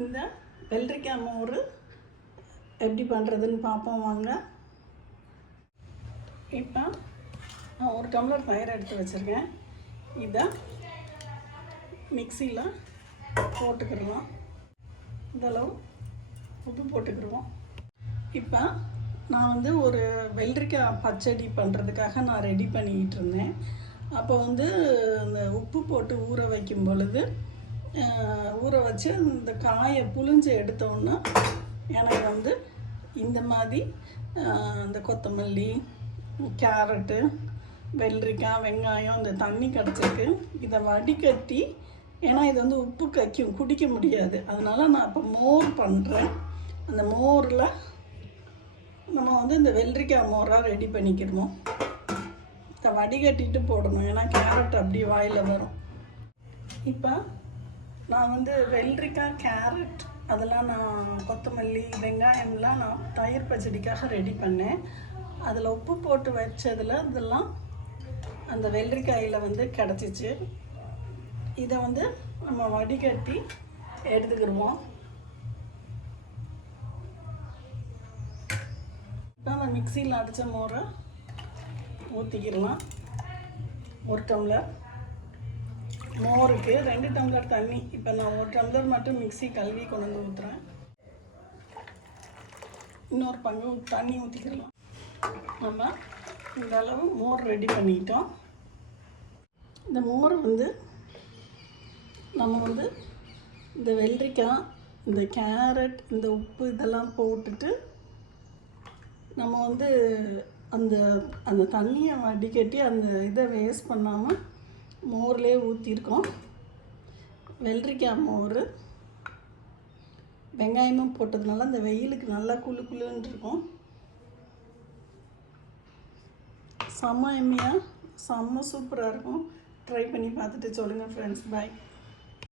இந்த வெள்ளரிக்காய் மோர் எப்படி பண்ணுறதுன்னு பார்ப்போம் வாங்க. இப்போ நான் 1 டம்ளர் தயிர் எடுத்து வச்சுருக்கேன். இதை மிக்சியில் போட்டுக்கிடுவோம். இதளவு உப்பு போட்டுக்கிடுவோம். இப்போ நான் வந்து ஒரு வெள்ளரிக்காய் பச்சடி பண்ணுறதுக்காக நான் ரெடி பண்ணிக்கிட்டு இருந்தேன். அப்போ வந்து இந்த உப்பு போட்டு ஊற வைக்கும் பொழுது ஊற வச்சு இந்த காயை புழிஞ்சு எடுத்தோன்னா எனக்கு வந்து இந்த மாதிரி இந்த கொத்தமல்லி, கேரட்டு, வெள்ளரிக்காய், வெங்காயம் இந்த தண்ணி கிடச்சிருக்கு. இதை வடிகட்டி, ஏன்னா இது வந்து உப்பு கைக்கும் குடிக்க முடியாது, அதனால் நான் இப்போ மோர் பண்ணுறேன். அந்த மோரில் நம்ம வந்து இந்த வெள்ளரிக்காய் மோராக ரெடி பண்ணிக்கிடுவோம். இதை வடிகட்டிட்டு போடணும், ஏன்னா கேரட் அப்படியே வாயில் வரும். இப்போ நான் வந்து வெள்ளரிக்காய், கேரட் அதெல்லாம் நான் கொத்தமல்லி, வெங்காயம்லாம் நான் தயிர் பச்சடிக்காக ரெடி பண்ணேன். அதில் உப்பு போட்டு வச்சதில் இதெல்லாம் அந்த வெள்ளரிக்காயில் வந்து கிடச்சிச்சு. இதை வந்து நம்ம வடிகட்டி எடுத்துக்கிடுவோம். இப்போ அந்த மிக்சியில் அடித்த மோரை ஊற்றிக்கிடலாம். 1 டம்ளர் மோருக்கு 2 டம்ளர் தண்ணி. இப்போ நான் 1 டம்ளர் மட்டும் மிக்சி கழுவி கொண்டு வந்து ஊற்றுறேன். இன்னொரு பங்கு தண்ணி ஊற்றிக்கிடலாம். நம்ம இந்த அளவு மோர் ரெடி பண்ணிட்டோம். இந்த மோர் வந்து நம்ம வந்து இந்த வெள்ளரிக்காய், இந்த கேரட், இந்த உப்பு இதெல்லாம் போட்டுட்டு நம்ம வந்து அந்த அந்த தண்ணியை வடிகட்டி அந்த இதை வேஸ்ட் பண்ணாமல் மோர்லேயே ஊற்றிருக்கோம். வெள்ளரிக்காய் மோர் வெங்காயமும் போட்டதுனால அந்த வெயிலுக்கு நல்லா குளு குளுன்னு இருக்கும். செம்ம எம்மியாக, செம்ம சூப்பராக இருக்கும். ட்ரை பண்ணி பார்த்துட்டு சொல்லுங்கள் ஃப்ரெண்ட்ஸ். பாய்.